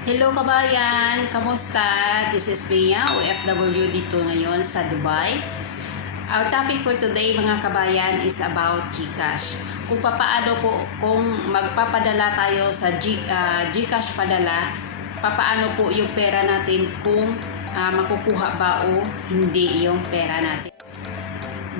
Hello kabayan! Kamusta? This is Bea, OFW dito ngayon sa Dubai. Our topic for today mga kabayan is about GCash. Kung papaano po kung magpapadala tayo sa G, ah, GCash padala, papaano po yung pera natin kung ah, makukuha ba o hindi yung pera natin.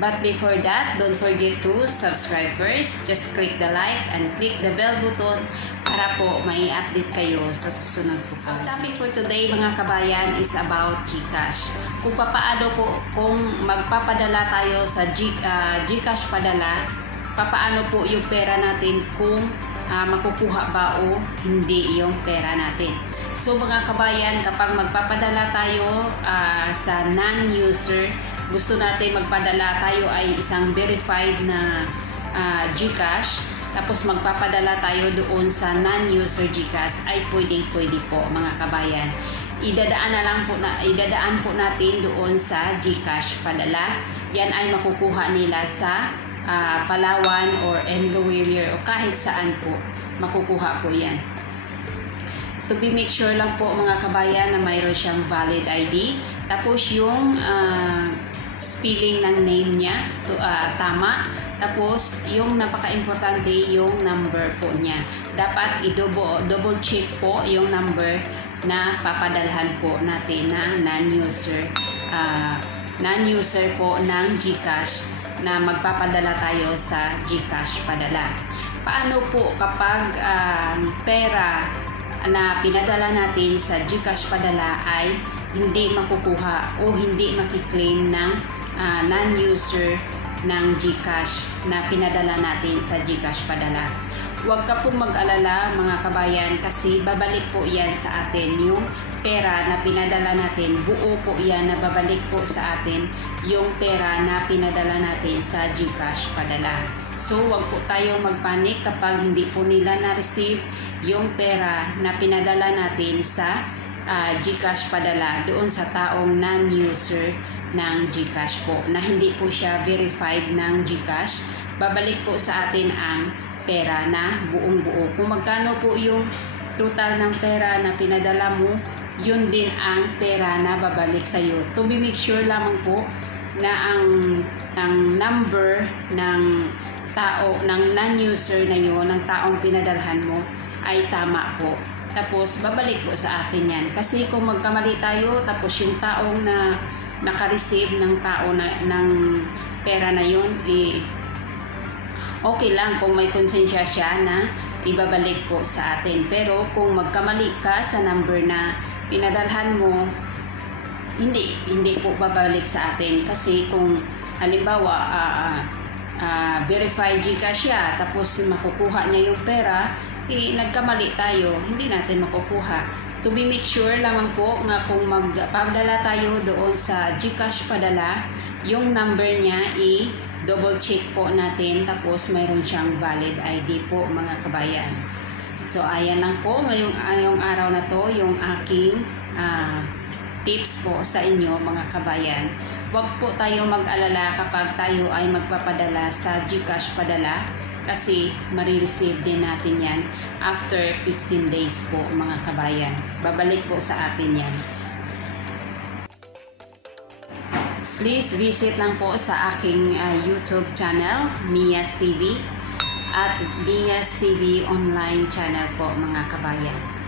But before that, don't forget to subscribe first. Just click the like and click the bell button para po may update kayo sa susunod ko po. Ang topic for today mga kabayan is about GCash. Kung papaano po kung magpapadala tayo sa G, ah, GCash padala, papaano po yung pera natin kung ah, makukuha ba o hindi yung pera natin. So mga kabayan, kapag magpapadala tayo ah, sa non-user, gusto natin magpadala tayo ay isang verified na ah, GCash. Tapos magpapadala tayo doon sa non-user GCash ay pwedeng pwede po mga kabayan. Idadaan na lang po na idadaan po natin doon sa GCash padala. Yan ay makukuha nila sa ah, Palawan or Enloilier o kahit saan po makukuha po yan. To be make sure lang po mga kabayan na mayroon siyang valid ID. Tapos yung ah, spelling ng name niya to, ah, tama. Tapos yung napaka-importante yung number po niya. Dapat i-double double check po yung number na papadalhan po natin na non-user ah, non-user po ng GCash na magpapadala tayo sa GCash padala. Paano po kapag ah, pera na pinadala natin sa GCash padala ay hindi makukuha o hindi makiklaim ng ah, non-user ng GCash na pinadala natin sa GCash padala. Huwag ka pong mag-alala mga kabayan kasi babalik po yan sa atin yung pera na pinadala natin. Buo po yan na babalik po sa atin yung pera na pinadala natin sa GCash padala. So, wag po tayong magpanik kapag hindi po nila na-receive yung pera na pinadala natin sa ah, GCash padala doon sa taong non-user ng GCash po na hindi po siya verified ng GCash. Babalik po sa atin ang pera na buong buo. Kung magkano po yung total ng pera na pinadala mo, yun din ang pera na babalik sa iyo. To be make sure lamang po na ang ang number ng tao ng non-user na yun, ng taong pinadalhan mo ay tama po. Tapos babalik po sa atin yan. Kasi kung magkamali tayo tapos yung taong na naka-receive ng tao na ng pera na yun eh, okay lang kung may konsensya siya na ibabalik po sa atin. Pero kung magkamali ka sa number na pinadalhan mo, hindi, hindi po babalik sa atin. Kasi kung halimbawa, ah, ah, verified Gcash siya, tapos makukuha niya yung pera, eh, nagkamali tayo, hindi natin makukuha. To be make sure lamang po nga kung magpadala tayo doon sa Gcash padala, yung number niya i double check po natin tapos mayroon siyang valid ID po mga kabayan. So ayan lang po ngayong, ngayong araw na to yung aking ah, tips po sa inyo mga kabayan. Huwag po tayo mag-alala kapag tayo ay magpapadala sa Gcash padala kasi marireceive din natin yan after 15 days po mga kabayan. Babalik po sa atin yan. Please visit lang po sa aking ah, YouTube channel, Mia's TV at Mia's TV online channel po mga kabayan.